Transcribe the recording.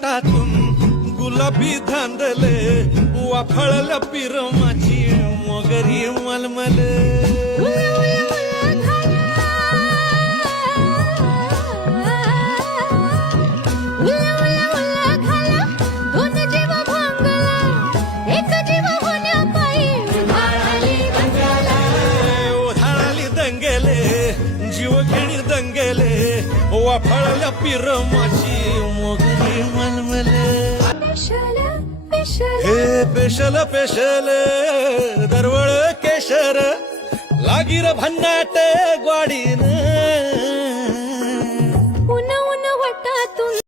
पोटातून गुलाबी धांदले वाफळल्या पिरमाची मोगरी मलमल जीवघेणी दंगेले वाफळल्या पिरमाची मोगरी मलमले हे पेशल पेशल दरवळ केशर लागीर भन्नाट ग्वाडीन